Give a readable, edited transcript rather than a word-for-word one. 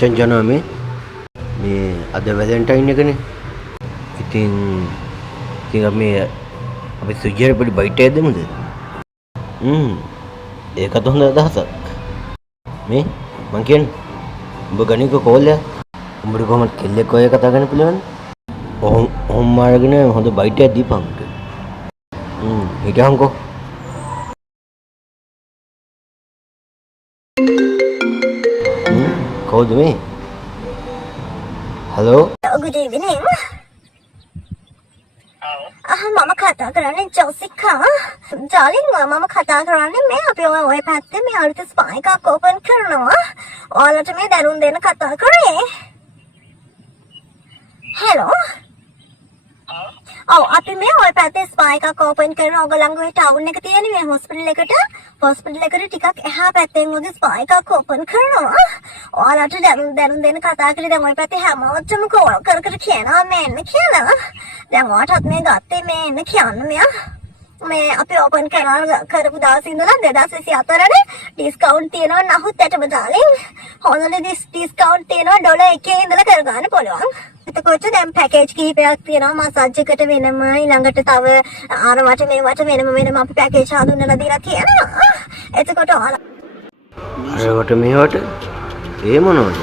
කොච්චර යනවා මේ අද වැලන්ටයින් එකනේ. ඉතින් මේ අපි සුජියට පොඩි බයිට් එකක් දෙමුද? ඒකත් හොඳ අදහසක්. මේ මං කියන්නේ උඹ ගණික කෝල් එක. උඹට කොහොමද කෙල්ලෙක් ඔය කතා කරන්න පුළුවන්? ඔහොම අරගෙන හොඳ බයිට් එකක් දීපන්. හිටහන්කෝ. කවුද මේ? හලෝ. Good evening. මම කතා කරන්නේ ජොසිකා. darling මම කතා කරන්නේ මේ අපි ඔය පැත්තේ මේ අලුත් ස්පා එකක් ඕපන් කරනවා. ඔයාලට මේ දැනුම් දෙන්න කතා කරේ. hello. අපි මේ ඔය පැත්තේ ස්පා එකක් ඕපන් කරනවා. ඔයගොල්ලන්ගේ ටවුන් එක තියෙන මේ හොස්පිටල් එකට ටිකක් එහා පැත්තෙන් උද ස්පා එකක් ඕපන් කරනවා. ඔයාලට දැනුම් දෙන්න කතා කරේ. දැන් ඔය පැත්තේ හැමෝටම කෝල් කර කියනවා මේ එන්න කියලා. දැන් ඔයාටත් මේ ගත්තේ මේ එන්න කියන්න මෙයා. මේ අපි ඕපන් කරපු දවසේ ඉඳලා 2024 ඩිස්කවුන්ට් තියෙනවා නහුත් ඇටම darling. හොඳට ඩිස්කවුන්ට් තියෙනවා ඩොලර් 1 ඉඳලා කරගන්න පුළුවන්. එතකොට දැන් පැකේජ් කිහිපයක් තියෙනවා මසාජ් එකට වෙනම ඊළඟට තව ආරවට මේවට වෙනම අපි පැකේජ් හඳුන්වලා දීලා තියෙනවා. එතකොට ඔයාලා අරකට මේවට ඒ මොනවද?